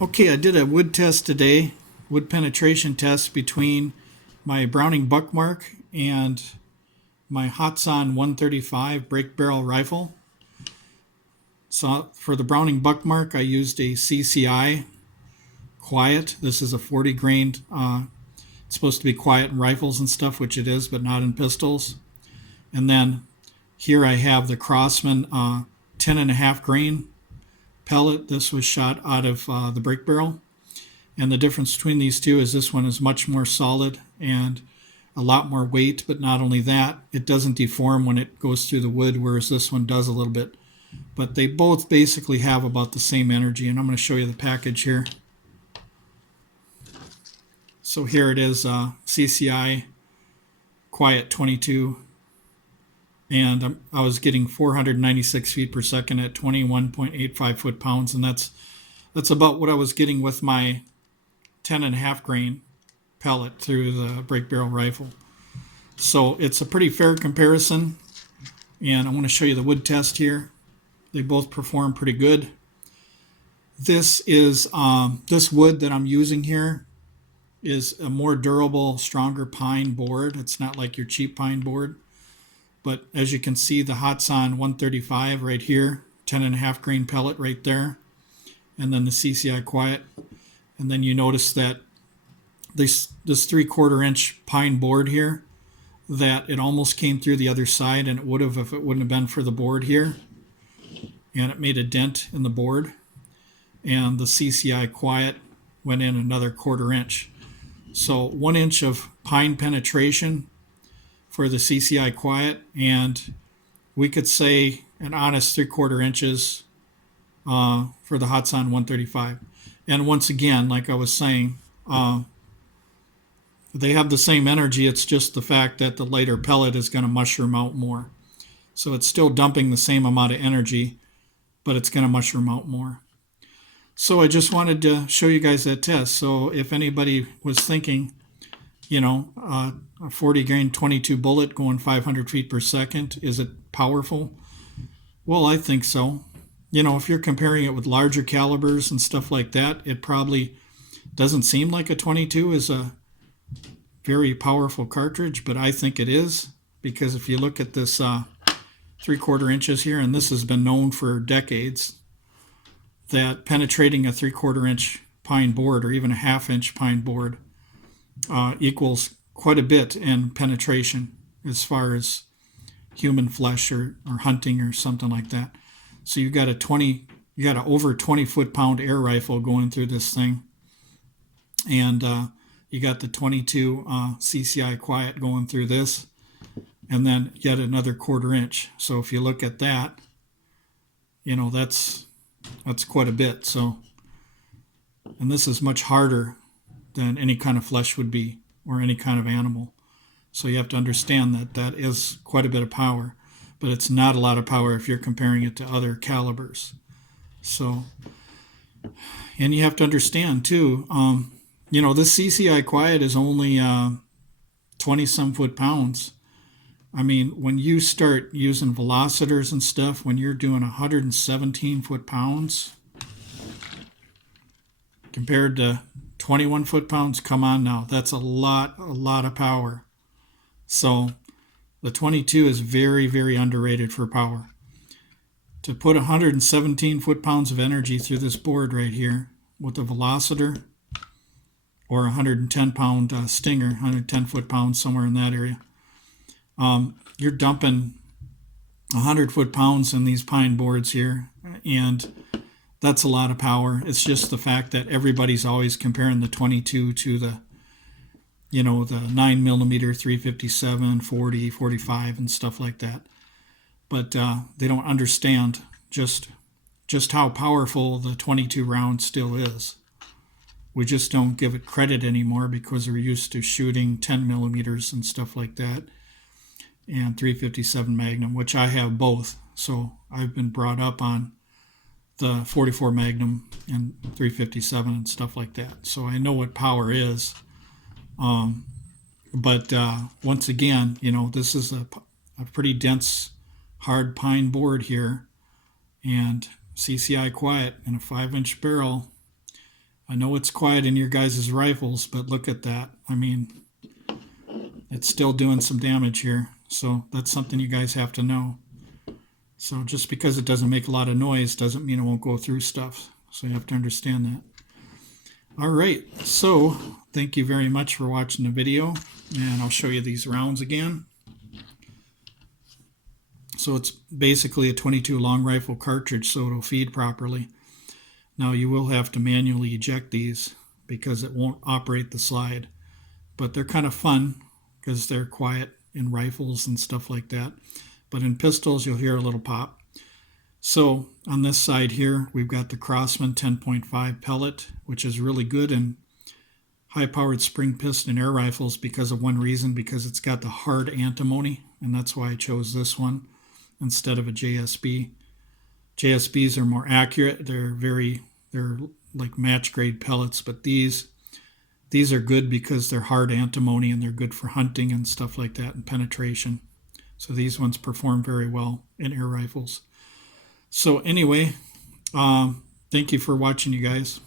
Okay, I did a wood test today, wood penetration test between my Browning Buckmark and my Hotson 135 break barrel rifle. So for the Browning Buckmark, I used a CCI quiet. This is a 40 grain. It's supposed to be quiet in rifles and stuff, which it is, but not in pistols. And then here I have the Crossman 10.5 grain pellet. This was shot out of the break barrel. And the difference between these two is this one is much more solid and a lot more weight, but not only that, it doesn't deform when it goes through the wood, whereas this one does a little bit. But they both basically have about the same energy, and I'm going to show you the package here. So here it is, CCI Quiet 22, and I was getting 496 feet per second at 21.85 foot-pounds, and that's about what I was getting with my 10.5 grain pellet through the break barrel rifle. So it's a pretty fair comparison, and I want to show you the wood test here. They both perform pretty good. This is this wood that I'm using here is a more durable, stronger pine board. It's not like your cheap pine board, but as you can see, the Hotson 135 right here, 10.5 grain pellet right there, and then the CCI Quiet. And then you notice that this 3/4 inch pine board here, that it almost came through the other side, and it would have if it wouldn't have been for the board here. And it made a dent in the board. And the CCI Quiet went in another 1/4 inch. So 1 inch of pine penetration for the CCI Quiet, and we could say an honest 3/4 inches for the Hotson 135. And once again, like I was saying, they have the same energy. It's just the fact that the lighter pellet is going to mushroom out more. So it's still dumping the same amount of energy, but it's going to mushroom out more. So I just wanted to show you guys that test. So if anybody was thinking, a 40 grain 22 bullet going 500 feet per second, is it powerful? Well, I think so. If you're comparing it with larger calibers and stuff like that, it probably doesn't seem like a 22 is a very powerful cartridge, but I think it is, because if you look at this 3/4 inches here, and this has been known for decades, that penetrating a 3/4 inch pine board or even a 1/2 inch pine board equals quite a bit in penetration as far as human flesh or hunting or something like that. So you got a over 20 foot-pound air rifle going through this thing, and you got the 22 CCI Quiet going through this, and then yet another 1/4 inch. So if you look at that, that's quite a bit. So, and this is much harder than any kind of flesh would be, or any kind of animal. So you have to understand that that is quite a bit of power, but it's not a lot of power if you're comparing it to other calibers. So, and you have to understand too, this CCI Quiet is only 20 some foot-pounds. I mean, when you start using velocitors and stuff, when you're doing 117 foot-pounds compared to 21 foot-pounds, come on now, that's a lot of power. So the 22 is very, very underrated for power. To put 117 foot-pounds of energy through this board right here with a velocitor, or a 110-pound Stinger, 110 foot-pounds, somewhere in that area, you're dumping 100 foot-pounds in these pine boards here, and that's a lot of power. It's just the fact that everybody's always comparing the 22 to the 9mm 357, 40, 45, and stuff like that. But they don't understand just how powerful the 22 round still is. We just don't give it credit anymore because we're used to shooting 10mm and stuff like that, and 357 Magnum, which I have both. So I've been brought up on the 44 Magnum and 357 and stuff like that. So I know what power is. But once again, this is a pretty dense, hard pine board here, and CCI Quiet in a 5-inch barrel I know it's quiet in your guys' rifles, but look at that. I mean, it's still doing some damage here. So that's something you guys have to know. So just because it doesn't make a lot of noise doesn't mean it won't go through stuff. So you have to understand that. All right, so thank you very much for watching the video, and I'll show you these rounds again. So it's basically a 22 long rifle cartridge, so it'll feed properly. Now you will have to manually eject these because it won't operate the slide, but they're kind of fun because they're quiet in rifles and stuff like that. But in pistols, you'll hear a little pop. So on this side here, we've got the Crosman 10.5 pellet, which is really good in high-powered spring piston air rifles because of one reason, because it's got the hard antimony, and that's why I chose this one instead of a JSB. JSBs are more accurate. They're like match grade pellets, but these are good because they're hard antimony and they're good for hunting and stuff like that and penetration. So these ones perform very well in air rifles. So anyway, thank you for watching, you guys.